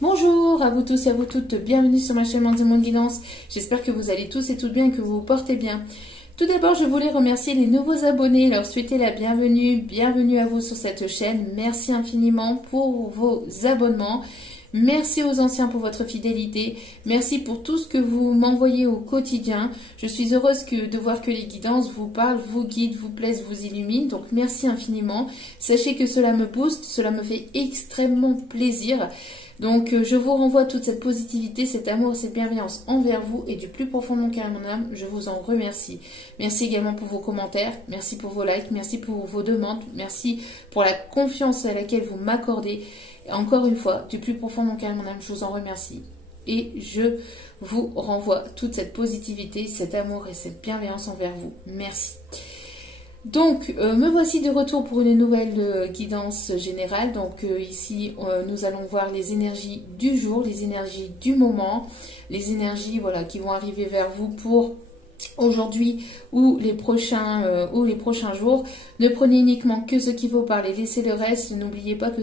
Bonjour à vous tous et à vous toutes, bienvenue sur ma chaîne Mandy Monde Guidance. J'espère que vous allez tous et toutes bien et que vous vous portez bien. Tout d'abord, je voulais remercier les nouveaux abonnés, leur souhaiter la bienvenue. Bienvenue à vous sur cette chaîne. Merci infiniment pour vos abonnements. Merci aux anciens pour votre fidélité. Merci pour tout ce que vous m'envoyez au quotidien. Je suis heureuse de voir que les guidances vous parlent, vous guident, vous plaisent, vous illuminent. Donc merci infiniment. Sachez que cela me booste, cela me fait extrêmement plaisir. Donc je vous renvoie toute cette positivité, cet amour, cette bienveillance envers vous et du plus profond de mon cœur et de mon âme, je vous en remercie. Merci également pour vos commentaires, merci pour vos likes, merci pour vos demandes, merci pour la confiance à laquelle vous m'accordez. Encore une fois, du plus profond de mon cœur et de mon âme, je vous en remercie. Et je vous renvoie toute cette positivité, cet amour et cette bienveillance envers vous. Merci. Donc, me voici de retour pour une nouvelle guidance générale. Donc, ici, nous allons voir les énergies du jour, les énergies du moment, les énergies voilà, qui vont arriver vers vous pour aujourd'hui ou les prochains jours. Ne prenez uniquement que ce qui vous parle et laissez le reste. N'oubliez pas que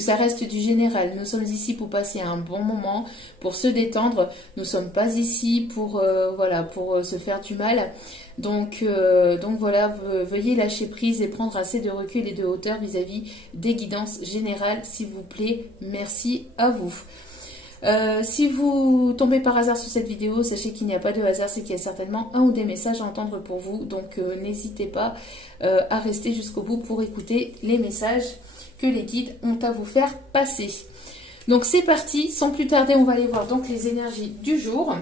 ça reste du général. Nous sommes ici pour passer un bon moment, pour se détendre. Nous ne sommes pas ici pour se faire du mal. Donc voilà, veuillez lâcher prise et prendre assez de recul et de hauteur vis-à-vis des guidances générales, s'il vous plaît. Merci à vous. Si vous tombez par hasard sur cette vidéo, sachez qu'il n'y a pas de hasard, c'est qu'il y a certainement un ou des messages à entendre pour vous. Donc n'hésitez pas à rester jusqu'au bout pour écouter les messages que les guides ont à vous faire passer. Donc c'est parti, sans plus tarder, on va aller voir donc les énergies du jour.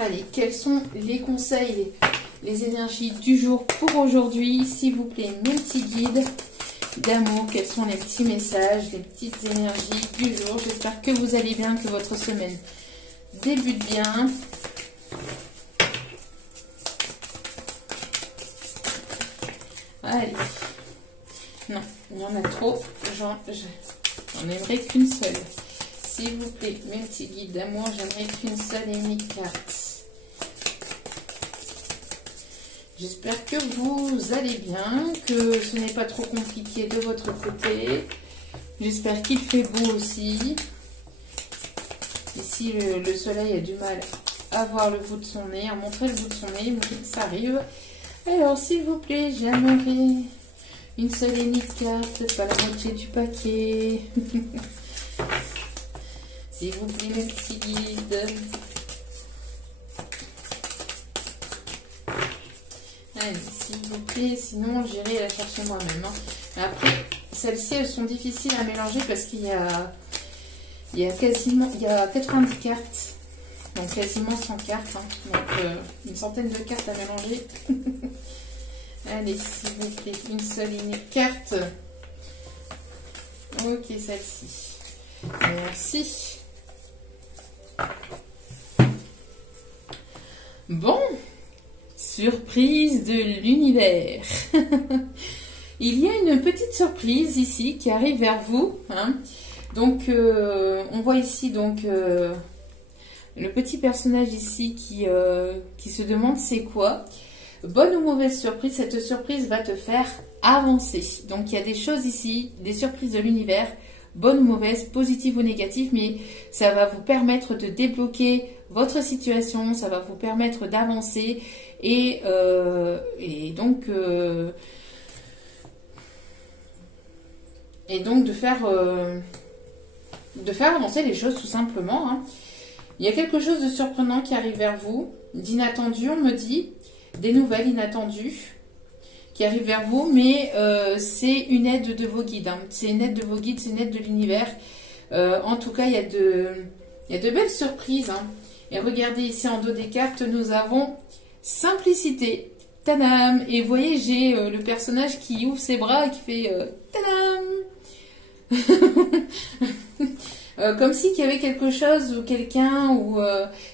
Allez, quels sont les conseils, les énergies du jour pour aujourd'hui? S'il vous plaît, mes petits guides d'amour, quels sont les petits messages, les petites énergies du jour? J'espère que vous allez bien, que votre semaine débute bien. Allez. Non, il y en a trop. J'en aimerais qu'une seule. S'il vous plaît, mes petits guides d'amour, j'aimerais qu'une seule et unique carte. J'espère que vous allez bien, que ce n'est pas trop compliqué de votre côté. J'espère qu'il fait beau aussi. Ici, le soleil a du mal à voir le bout de son nez, à montrer le bout de son nez, mais ça arrive. Alors, s'il vous plaît, j'aimerais une seule et unique carte, pas la moitié du paquet. S'il vous plaît, mes petits guides. Allez, s'il vous plaît, sinon j'irai la chercher moi-même. Hein. Après, celles-ci, elles sont difficiles à mélanger parce qu'il y a 90 cartes. Donc quasiment 100 cartes. Hein. Donc une centaine de cartes à mélanger. Allez, s'il vous plaît, une seule unique carte. Ok, celle-ci. Merci. Bon. Surprise de l'univers. Il y a une petite surprise ici qui arrive vers vous. Hein. Donc, on voit ici donc le petit personnage ici qui se demande c'est quoi. Bonne ou mauvaise surprise, cette surprise va te faire avancer. Donc, il y a des choses ici, des surprises de l'univers, bonnes ou mauvaises, positives ou négatives, mais ça va vous permettre de débloquer votre situation, ça va vous permettre d'avancer et donc de faire avancer les choses tout simplement. Hein. Il y a quelque chose de surprenant qui arrive vers vous, d'inattendu, on me dit, des nouvelles inattendues qui arrivent vers vous, mais c'est une aide de vos guides. Hein. C'est une aide de vos guides, c'est une aide de l'univers. En tout cas, il y a de belles surprises. Hein. Et regardez ici en dos des cartes, nous avons simplicité. Tadam! Et vous voyez, j'ai le personnage qui ouvre ses bras et qui fait tadam! Comme si qu'il y avait quelque chose ou quelqu'un ou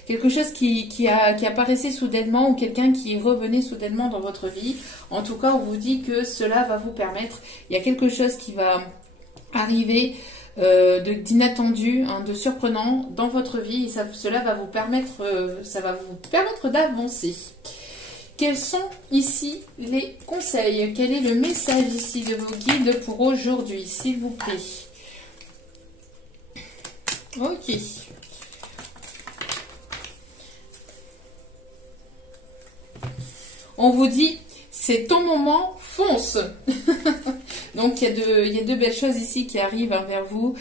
quelque chose qui apparaissait soudainement ou quelqu'un qui revenait soudainement dans votre vie. En tout cas, on vous dit que cela va vous permettre. Il y a quelque chose qui va arriver d'inattendu, hein, de surprenant dans votre vie. Et cela va vous permettre, d'avancer. Quels sont ici les conseils? Quel est le message ici de vos guides pour aujourd'hui, s'il vous plaît? Ok. On vous dit, c'est ton moment, fonce. Donc, il y a de belles choses ici qui arrivent vers vous.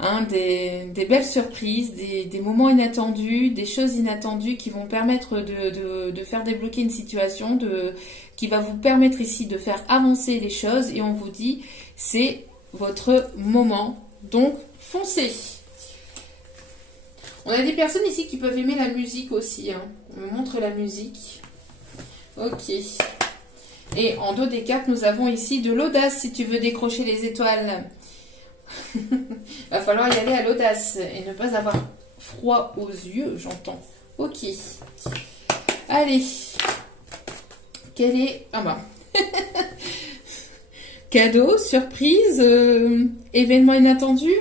Hein, des belles surprises, des moments inattendus, des choses inattendues qui vont permettre de faire débloquer une situation, qui va vous permettre ici de faire avancer les choses. Et on vous dit, c'est votre moment. Donc, foncez. On a des personnes ici qui peuvent aimer la musique aussi. Hein. On me montre la musique. Ok. Et en dos des cartes, nous avons ici de l'audace si tu veux décrocher les étoiles. Va falloir y aller à l'audace et ne pas avoir froid aux yeux, j'entends. Ok. Allez. Quel est... Ah bah. Cadeau, surprise, événement inattendu.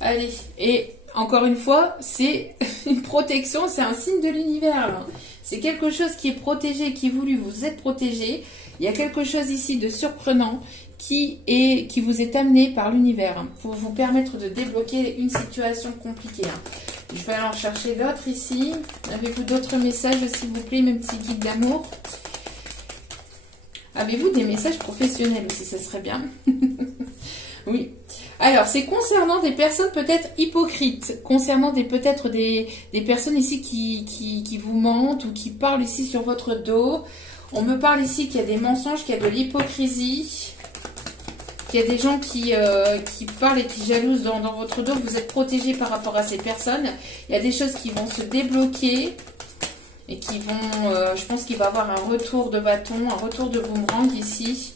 Allez. Et encore une fois, c'est une protection, c'est un signe de l'univers. C'est quelque chose qui est protégé, qui est voulu, vous êtes protégé. Il y a quelque chose ici de surprenant qui vous est amené par l'univers pour vous permettre de débloquer une situation compliquée. Je vais aller en chercher d'autres ici. Avez-vous d'autres messages, s'il vous plaît, mes petits guides d'amour? Avez-vous des messages professionnels aussi, ça serait bien. Oui. Alors, c'est concernant des personnes peut-être hypocrites, concernant peut-être des personnes ici qui vous mentent ou qui parlent ici sur votre dos. On me parle ici qu'il y a des mensonges, qu'il y a de l'hypocrisie, qu'il y a des gens qui parlent et qui jalousent dans votre dos. Vous êtes protégé par rapport à ces personnes. Il y a des choses qui vont se débloquer et qui vont... je pense qu'il va y avoir un retour de bâton, un retour de boomerang ici.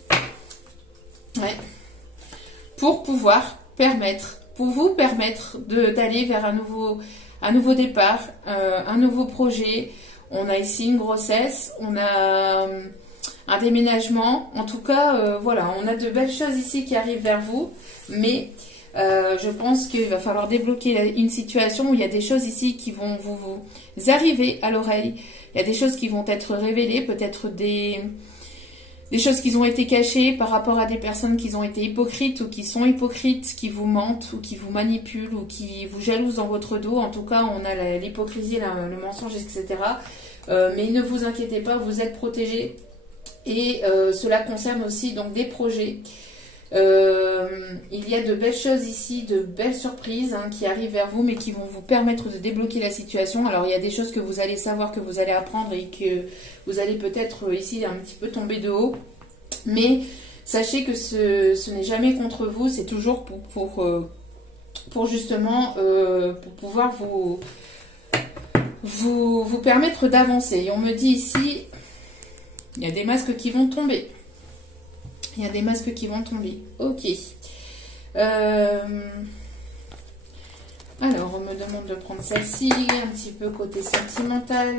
Ouais. Pour vous permettre d'aller vers un nouveau départ, un nouveau projet. On a ici une grossesse, on a un déménagement. En tout cas, voilà, on a de belles choses ici qui arrivent vers vous. Mais je pense qu'il va falloir débloquer une situation où il y a des choses ici qui vont vous arriver à l'oreille. Il y a des choses qui vont être révélées, peut-être des choses qui ont été cachées par rapport à des personnes qui ont été hypocrites ou qui sont hypocrites, qui vous mentent ou qui vous manipulent ou qui vous jalousent dans votre dos. En tout cas, on a l'hypocrisie, le mensonge, etc. Mais ne vous inquiétez pas, vous êtes protégés. Et cela concerne aussi donc des projets. Il y a de belles choses ici, de belles surprises qui arrivent vers vous, mais qui vont vous permettre de débloquer la situation. Alors, il y a des choses que vous allez savoir, que vous allez apprendre et que vous allez peut-être ici un petit peu tomber de haut. Mais sachez que ce n'est jamais contre vous, c'est toujours pour justement pour pouvoir vous permettre d'avancer. Et on me dit ici, il y a des masques qui vont tomber. Il y a des masques qui vont tomber. Ok. Alors, on me demande de prendre celle-ci, un petit peu côté sentimental.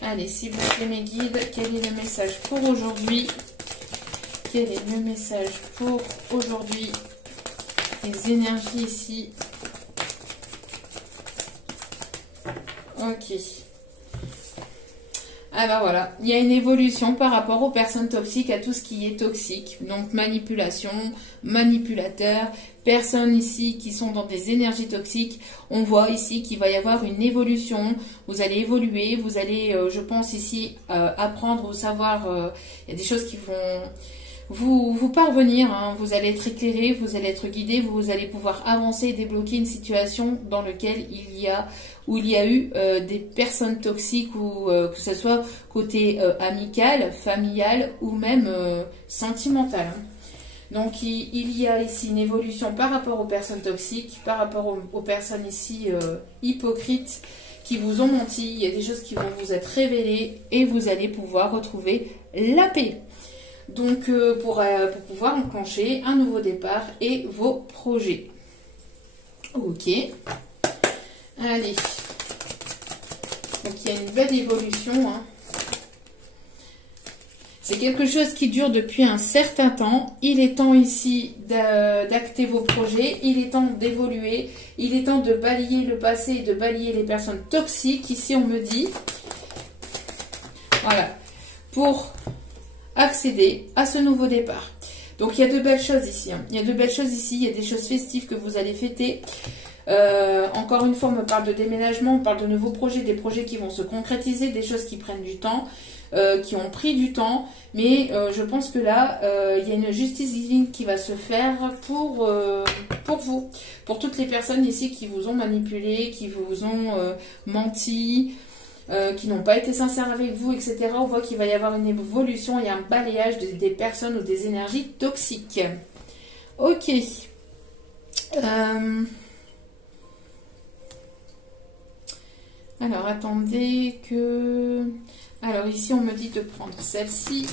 Allez, s'il vous plaît, mes guides, quel est le message pour aujourd'hui? Quel est le message pour aujourd'hui? Les énergies ici. Ok. Alors voilà, il y a une évolution par rapport aux personnes toxiques, à tout ce qui est toxique. Donc manipulation, manipulateur, personnes ici qui sont dans des énergies toxiques. On voit ici qu'il va y avoir une évolution. Vous allez évoluer, vous allez, je pense ici, apprendre ou savoir. Il y a des choses qui vont vous parvenir. Vous allez être éclairé, vous allez être guidé, vous allez pouvoir avancer et débloquer une situation dans laquelle il y a eu des personnes toxiques, ou que ce soit côté amical, familial ou même sentimental. Donc il y a ici une évolution par rapport aux personnes toxiques, par rapport aux personnes ici hypocrites qui vous ont menti. Il y a des choses qui vont vous être révélées et vous allez pouvoir retrouver la paix. Donc pour pouvoir enclencher un nouveau départ et vos projets. Ok. Allez. Donc il y a une belle évolution. C'est quelque chose qui dure depuis un certain temps. Il est temps ici d'acter vos projets. Il est temps d'évoluer. Il est temps de balayer le passé et de balayer les personnes toxiques. Ici on me dit. Voilà. Pour accéder à ce nouveau départ. Donc il y a de belles choses ici. Hein. Il y a de belles choses ici. Il y a des choses festives que vous allez fêter. Encore une fois, on me parle de déménagement, on parle de nouveaux projets, des projets qui vont se concrétiser, des choses qui prennent du temps, qui ont pris du temps. Mais je pense que là, il y a une justice divine qui va se faire pour vous. Pour toutes les personnes ici qui vous ont manipulé, qui vous ont menti, qui n'ont pas été sincères avec vous, etc. On voit qu'il va y avoir une évolution et un balayage des personnes ou des énergies toxiques. Ok. Alors, attendez que... Alors, ici, on me dit de prendre celle-ci.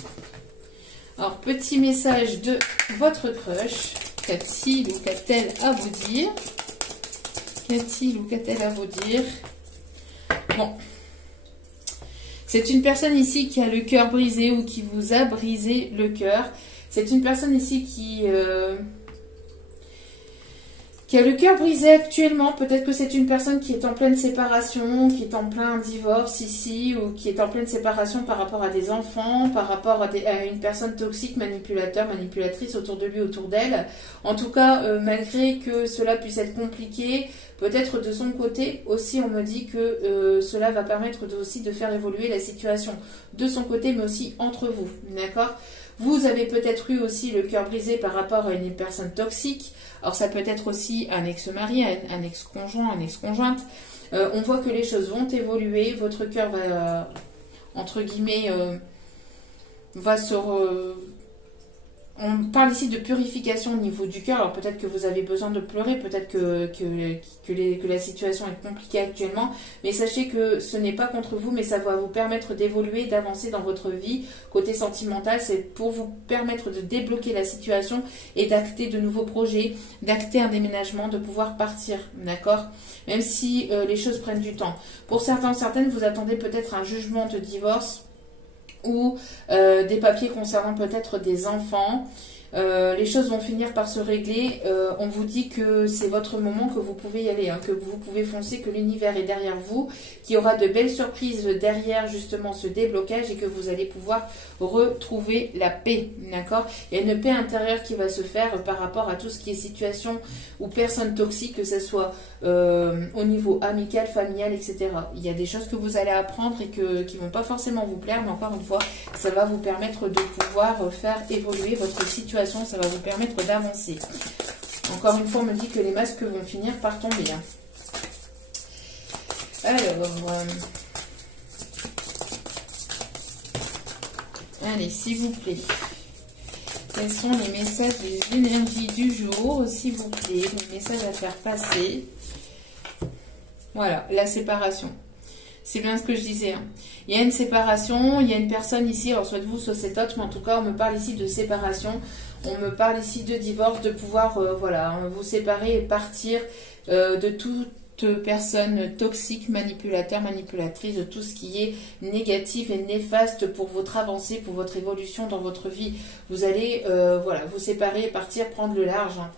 Alors, petit message de votre crush. Qu'a-t-il ou qu'a-t-elle à vous dire? Qu'a-t-il ou qu'a-t-elle à vous dire? Bon. C'est une personne ici qui a le cœur brisé ou qui vous a brisé le cœur. C'est une personne ici qui a le cœur brisé actuellement. Peut-être que c'est une personne qui est en pleine séparation, qui est en plein divorce ici, ou qui est en pleine séparation par rapport à des enfants, par rapport à une personne toxique, manipulateur, manipulatrice autour de lui, autour d'elle. En tout cas, malgré que cela puisse être compliqué, peut-être de son côté aussi, on me dit que cela va permettre aussi de faire évoluer la situation de son côté, mais aussi entre vous, d'accord? Vous avez peut-être eu aussi le cœur brisé par rapport à une personne toxique. Alors ça peut être aussi un ex-mari, un ex-conjoint, une ex-conjointe. On voit que les choses vont évoluer. Votre cœur va, entre guillemets, va se... On parle ici de purification au niveau du cœur. Alors peut-être que vous avez besoin de pleurer, peut-être que la situation est compliquée actuellement. Mais sachez que ce n'est pas contre vous, mais ça va vous permettre d'évoluer, d'avancer dans votre vie. Côté sentimental, c'est pour vous permettre de débloquer la situation et d'acter de nouveaux projets, d'acter un déménagement, de pouvoir partir, d'accord? Même si les choses prennent du temps. Pour certains, certaines, vous attendez peut-être un jugement de divorce, ou des papiers concernant peut-être des enfants. Les choses vont finir par se régler. On vous dit que c'est votre moment, que vous pouvez y aller, hein, que vous pouvez foncer, que l'univers est derrière vous, qu'il y aura de belles surprises derrière justement ce déblocage et que vous allez pouvoir retrouver la paix, d'accord? Il y a une paix intérieure qui va se faire par rapport à tout ce qui est situation ou personne toxique, que ce soit au niveau amical, familial, etc. Il y a des choses que vous allez apprendre et qui ne vont pas forcément vous plaire, mais encore une fois, ça va vous permettre de pouvoir faire évoluer votre situation. Ça va vous permettre d'avancer. Encore une fois, on me dit que les masques vont finir par tomber. Hein. Alors, allez, s'il vous plaît. Quels sont les messages des énergies du jour, s'il vous plaît, les messages à faire passer. Voilà, la séparation. C'est bien ce que je disais. Hein. Il y a une séparation, il y a une personne ici, alors soit vous, soit cet autre, mais en tout cas, on me parle ici de séparation. On me parle ici de divorce, de pouvoir voilà, vous séparer et partir de toute personne toxique, manipulateur, manipulatrice, de tout ce qui est négatif et néfaste pour votre avancée, pour votre évolution dans votre vie. Vous allez voilà, vous séparer et partir prendre le large, hein.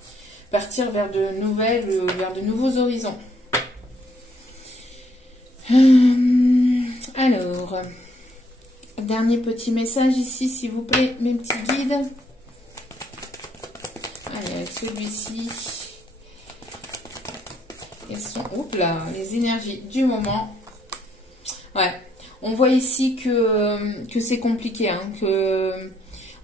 Partir vers vers de nouveaux horizons. Alors, dernier petit message ici, s'il vous plaît, mes petits guides. Allez, avec celui-ci. Quelles sont, oups là, les énergies du moment. Ouais, on voit ici que c'est compliqué, hein, que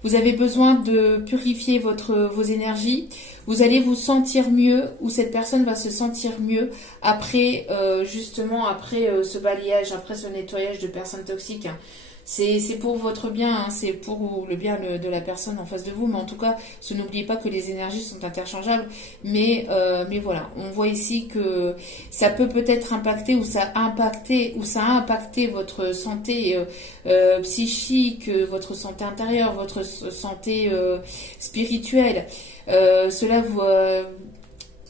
vous avez besoin de purifier vos énergies. Vous allez vous sentir mieux, ou cette personne va se sentir mieux après, justement, après ce balayage, après ce nettoyage de personnes toxiques. Hein. C'est pour votre bien, hein, c'est pour le bien de la personne en face de vous, mais en tout cas, n'oubliez pas que les énergies sont interchangeables, mais voilà, on voit ici que ça peut peut-être impacter, ou ça a impacté votre santé psychique, votre santé intérieure, votre santé spirituelle. Cela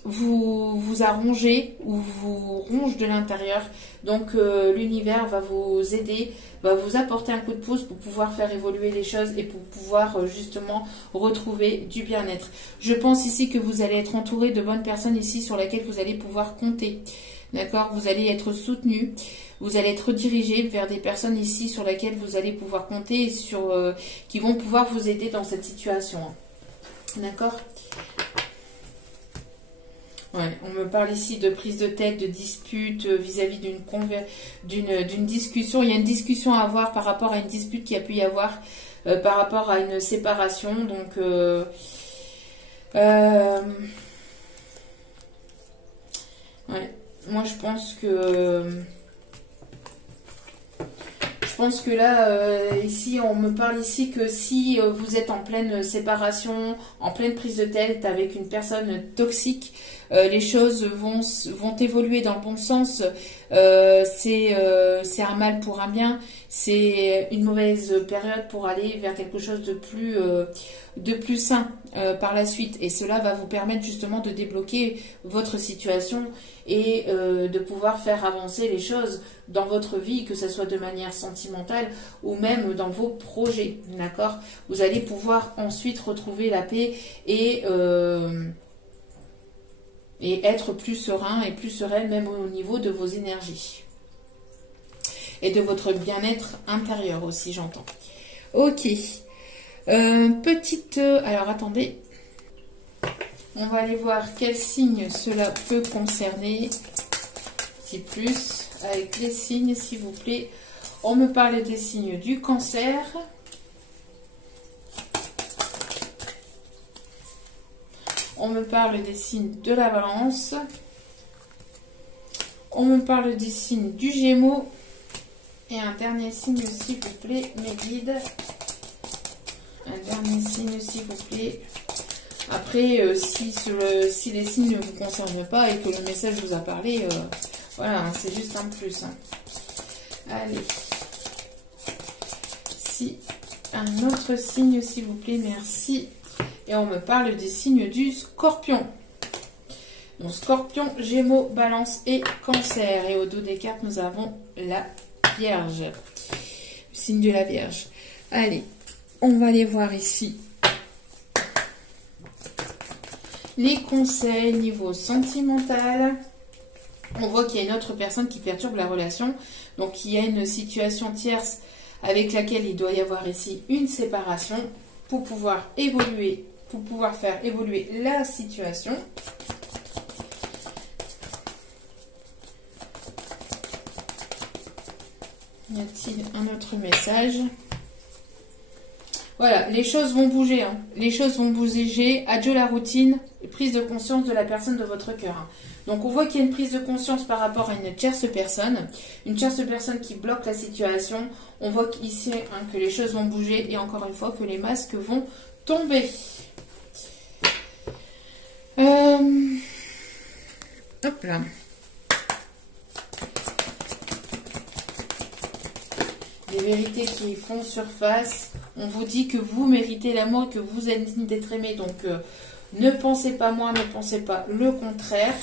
vous a rongé ou vous ronge de l'intérieur. Donc l'univers va vous aider, va vous apporter un coup de pouce pour pouvoir faire évoluer les choses et pour pouvoir justement retrouver du bien-être. Je pense ici que vous allez être entouré de bonnes personnes ici sur lesquelles vous allez pouvoir compter. D'accord? Vous allez être soutenu, vous allez être dirigé vers des personnes ici sur lesquelles vous allez pouvoir compter et qui vont pouvoir vous aider dans cette situation. D'accord? Ouais, on me parle ici de prise de tête, de dispute vis-à-vis d'une discussion. Il y a une discussion à avoir par rapport à une dispute qu'il y a pu y avoir par rapport à une séparation. Donc, ouais, moi je pense que... Je pense que là, ici, on me parle ici que si vous êtes en pleine séparation, en pleine prise de tête avec une personne toxique, les choses vont évoluer dans le bon sens. C'est un mal pour un bien. C'est une mauvaise période pour aller vers quelque chose de plus sain par la suite. Et cela va vous permettre justement de débloquer votre situation et de pouvoir faire avancer les choses dans votre vie, que ce soit de manière sentimentale ou même dans vos projets, d'accord? Vous allez pouvoir ensuite retrouver la paix et être plus serein et plus sereine même au niveau de vos énergies. Et de votre bien-être intérieur aussi, j'entends. Ok. Alors, attendez. On va aller voir quel signe cela peut concerner. Petit plus avec les signes, s'il vous plaît. On me parle des signes du Cancer. On me parle des signes de la Balance. On me parle des signes du Gémeaux. Et un dernier signe, s'il vous plaît, mes guides. Un dernier signe, s'il vous plaît. Après, si les signes ne vous concernent pas et que le message vous a parlé, voilà, hein, c'est juste un plus. Hein. Allez. Si un autre signe, s'il vous plaît, merci. Et on me parle des signes du Scorpion. Donc, Scorpion, Gémeaux, Balance et Cancer. Et au dos des cartes, nous avons la Vierge. Le signe de la Vierge. Allez, on va aller voir ici les conseils niveau sentimental. On voit qu'il y a une autre personne qui perturbe la relation. Donc, il y a une situation tierce avec laquelle il doit y avoir ici une séparation pour pouvoir évoluer, pour pouvoir faire évoluer la situation. Y a-t-il un autre message? Voilà, les choses vont bouger. Hein. Les choses vont bouger. Adieu la routine. Prise de conscience de la personne de votre cœur. Hein. Donc, on voit qu'il y a une prise de conscience par rapport à une tierce personne. Une tierce personne qui bloque la situation. On voit ici hein, que les choses vont bouger. Et encore une fois, que les masques vont tomber. Hop là. Des vérités qui font surface. On vous dit que vous méritez l'amour, que vous êtes digne d'être aimé. Donc, ne pensez pas moins, ne pensez pas le contraire.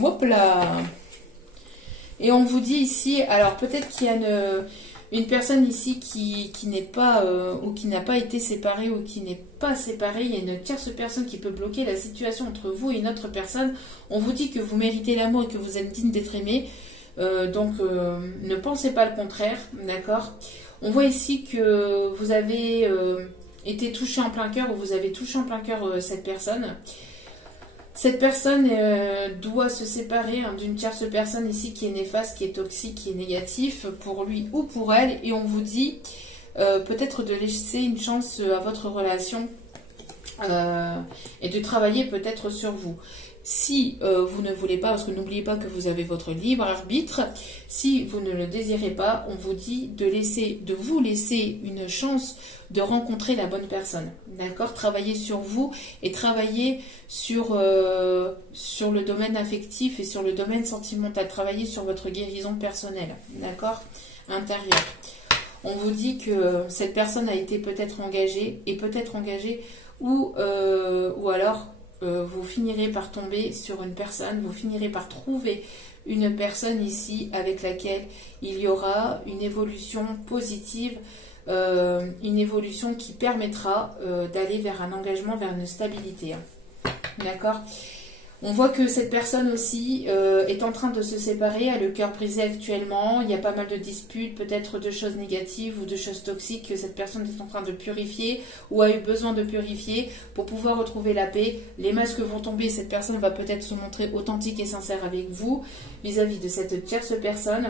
Hop là. Et on vous dit ici, alors peut-être qu'il y a une personne ici qui n'est pas, ou qui n'a pas été séparée, ou qui n'est pas séparée. Il y a une tierce personne qui peut bloquer la situation entre vous et une autre personne. On vous dit que vous méritez l'amour et que vous êtes digne d'être aimé. Donc, ne pensez pas le contraire, d'accord? On voit ici que vous avez été touché en plein cœur, ou vous avez touché en plein cœur cette personne. Cette personne doit se séparer hein, d'une tierce personne ici qui est néfaste, qui est toxique, qui est négatif pour lui ou pour elle. Et on vous dit peut-être de laisser une chance à votre relation et de travailler peut-être sur vous. Si vous ne voulez pas, parce que n'oubliez pas que vous avez votre libre arbitre, si vous ne le désirez pas, on vous dit de vous laisser une chance de rencontrer la bonne personne. D'accord? Travailler sur vous et travailler sur le domaine affectif et sur le domaine sentimental. Travailler sur votre guérison personnelle. D'accord? Intérieure. On vous dit que cette personne a été peut-être engagée, ou alors vous finirez par tomber sur une personne, vous finirez par trouver une personne ici avec laquelle il y aura une évolution positive, une évolution qui permettra d'aller vers un engagement, vers une stabilité. D'accord? On voit que cette personne aussi est en train de se séparer, a le cœur brisé actuellement. Il y a pas mal de disputes, peut-être de choses négatives ou de choses toxiques que cette personne est en train de purifier ou a eu besoin de purifier pour pouvoir retrouver la paix. Les masques vont tomber, cette personne va peut-être se montrer authentique et sincère avec vous vis-à-vis de cette tierce personne.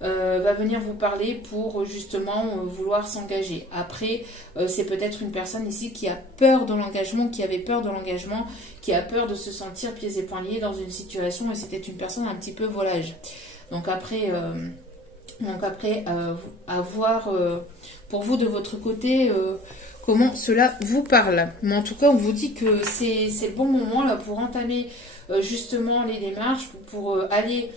Va venir vous parler pour justement vouloir s'engager. Après, c'est peut-être une personne ici qui a peur de l'engagement, qui avait peur de l'engagement, qui a peur de se sentir pieds et poings liés dans une situation et c'était une personne un petit peu volage. Donc après à voir pour vous de votre côté comment cela vous parle. Mais en tout cas, on vous dit que c'est le bon moment là pour entamer justement les démarches, pour aller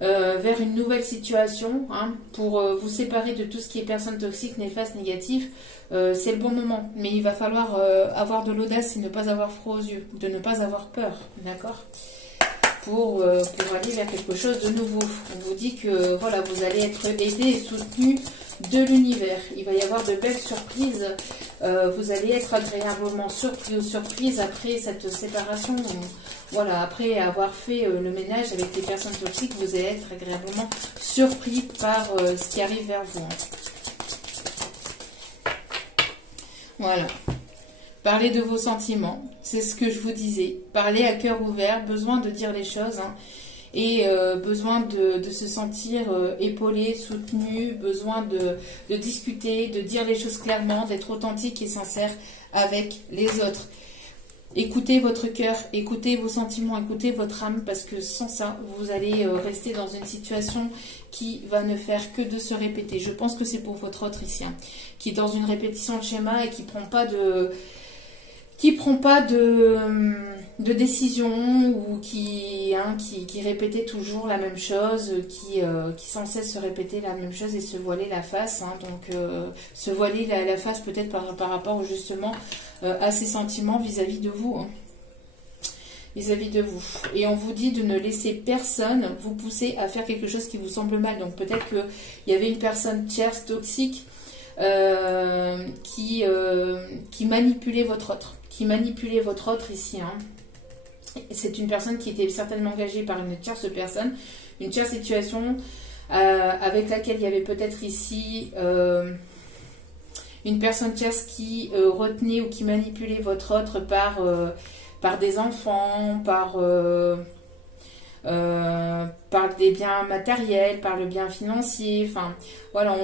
vers une nouvelle situation, hein, pour vous séparer de tout ce qui est personnes toxiques, néfastes, négatifs. C'est le bon moment, mais il va falloir avoir de l'audace et ne pas avoir froid aux yeux, de ne pas avoir peur, d'accord, pour aller vers quelque chose de nouveau. On vous dit que voilà, vous allez être aidé et soutenu de l'univers. Il va y avoir de belles surprises. Vous allez être agréablement surpris ou surprise après cette séparation. Voilà, après avoir fait le ménage avec les personnes toxiques, vous allez être agréablement surpris par ce qui arrive vers vous. Voilà. Parlez de vos sentiments, c'est ce que je vous disais. Parlez à cœur ouvert, besoin de dire les choses, hein, et besoin de se sentir épaulé, soutenu, besoin de discuter, de dire les choses clairement, d'être authentique et sincère avec les autres. Écoutez votre cœur, écoutez vos sentiments, écoutez votre âme, parce que sans ça, vous allez rester dans une situation qui va ne faire que de se répéter. Je pense que c'est pour votre autre ici, hein, qui est dans une répétition de schéma et qui prend pas de décision ou qui répétait toujours la même chose, qui sans cesse se répétait la même chose et se voilait la face. Hein, donc se voiler la face peut-être par rapport justement à ses sentiments vis-à-vis de vous. Hein, vis-à-vis de vous. Et on vous dit de ne laisser personne vous pousser à faire quelque chose qui vous semble mal. Donc peut-être qu'il y avait une personne tierce, toxique, qui manipulait votre autre. Qui manipulait votre autre ici. Hein. C'est une personne qui était certainement engagée par une tierce personne, une tierce situation avec laquelle il y avait peut-être ici une personne tierce qui retenait ou qui manipulait votre autre par des enfants, par des biens matériels, par le bien financier. Enfin, voilà,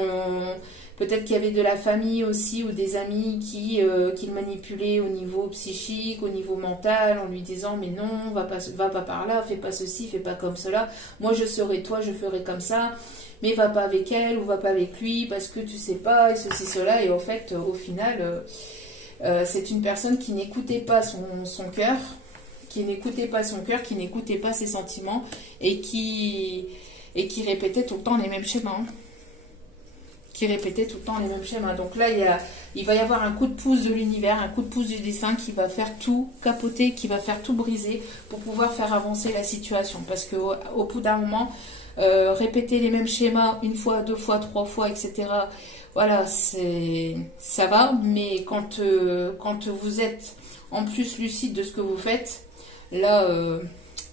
peut-être qu'il y avait de la famille aussi ou des amis qui le manipulaient au niveau psychique, au niveau mental, en lui disant mais non, va pas par là, fais pas ceci, fais pas comme cela. Moi je serai toi, je ferai comme ça, mais va pas avec elle ou va pas avec lui parce que tu sais pas et ceci cela. Et en fait, au final, c'est une personne qui n'écoutait pas son cœur, qui n'écoutait pas son cœur, qui n'écoutait pas ses sentiments et qui répétait tout le temps les mêmes schémas. Hein. Qui répétait tout le temps les mêmes schémas. Donc là, il va y avoir un coup de pouce de l'univers, un coup de pouce du destin qui va faire tout capoter, qui va faire tout briser pour pouvoir faire avancer la situation. Parce qu'au bout d'un moment, répéter les mêmes schémas une fois, deux fois, trois fois, etc., voilà, ça va. Mais quand vous êtes en plus lucide de ce que vous faites, là,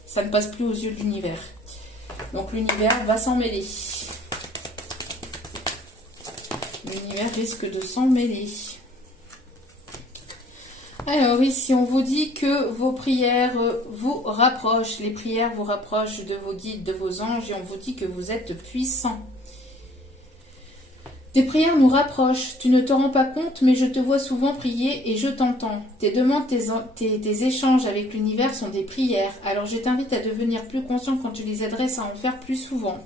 ça ne passe plus aux yeux de l'univers. Donc l'univers va s'en mêler. L'univers risque de s'en mêler. Alors ici, on vous dit que vos prières vous rapprochent. Les prières vous rapprochent de vos guides, de vos anges. Et on vous dit que vous êtes puissant. Tes prières nous rapprochent. Tu ne te rends pas compte, mais je te vois souvent prier et je t'entends. Tes demandes, tes échanges avec l'univers sont des prières. Alors je t'invite à devenir plus conscient quand tu les adresses à en faire plus souvent.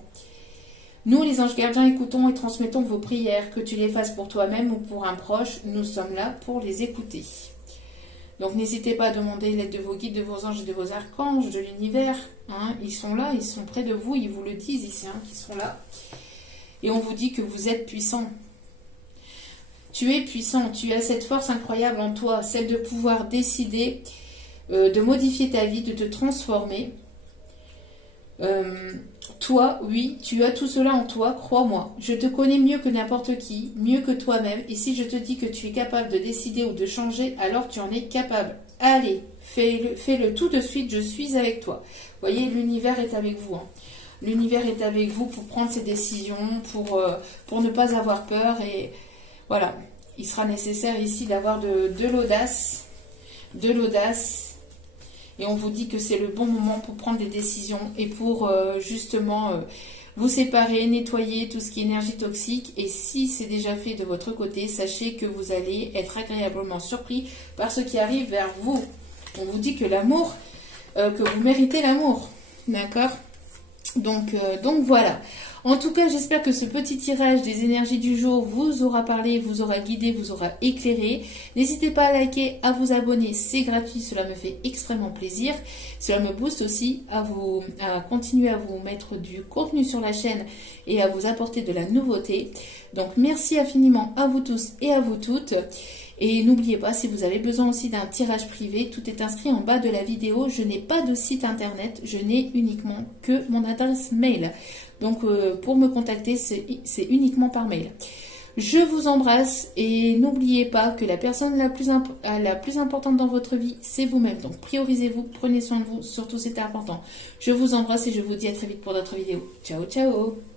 Nous, les anges gardiens, écoutons et transmettons vos prières, que tu les fasses pour toi-même ou pour un proche. Nous sommes là pour les écouter. Donc, n'hésitez pas à demander l'aide de vos guides, de vos anges et de vos archanges, de l'univers. Hein. Ils sont là, ils sont près de vous, ils vous le disent ici, hein, qu'ils sont là. Et on vous dit que vous êtes puissant. Tu es puissant, tu as cette force incroyable en toi, celle de pouvoir décider de modifier ta vie, de te transformer. Toi, oui, tu as tout cela en toi, crois-moi. Je te connais mieux que n'importe qui, mieux que toi-même. Et si je te dis que tu es capable de décider ou de changer, alors tu en es capable. Allez, Fais-le tout de suite, je suis avec toi. Vous voyez, l'univers est avec vous. Hein. L'univers est avec vous pour prendre ces décisions, pour ne pas avoir peur. Et voilà, il sera nécessaire ici d'avoir de l'audace. De l'audace. Et on vous dit que c'est le bon moment pour prendre des décisions et pour justement vous séparer, nettoyer tout ce qui est énergie toxique. Et si c'est déjà fait de votre côté, sachez que vous allez être agréablement surpris par ce qui arrive vers vous. On vous dit que l'amour, que vous méritez l'amour. D'accord ? Donc voilà. En tout cas, j'espère que ce petit tirage des énergies du jour vous aura parlé, vous aura guidé, vous aura éclairé. N'hésitez pas à liker, à vous abonner, c'est gratuit, cela me fait extrêmement plaisir. Cela me booste aussi à continuer à vous mettre du contenu sur la chaîne et à vous apporter de la nouveauté. Donc merci infiniment à vous tous et à vous toutes. Et n'oubliez pas, si vous avez besoin aussi d'un tirage privé, tout est inscrit en bas de la vidéo. Je n'ai pas de site internet, je n'ai uniquement que mon adresse mail. Donc pour me contacter, c'est uniquement par mail. Je vous embrasse et n'oubliez pas que la personne la plus importante dans votre vie, c'est vous-même. Donc priorisez-vous, prenez soin de vous, surtout c'est important. Je vous embrasse et je vous dis à très vite pour d'autres vidéos. Ciao, ciao!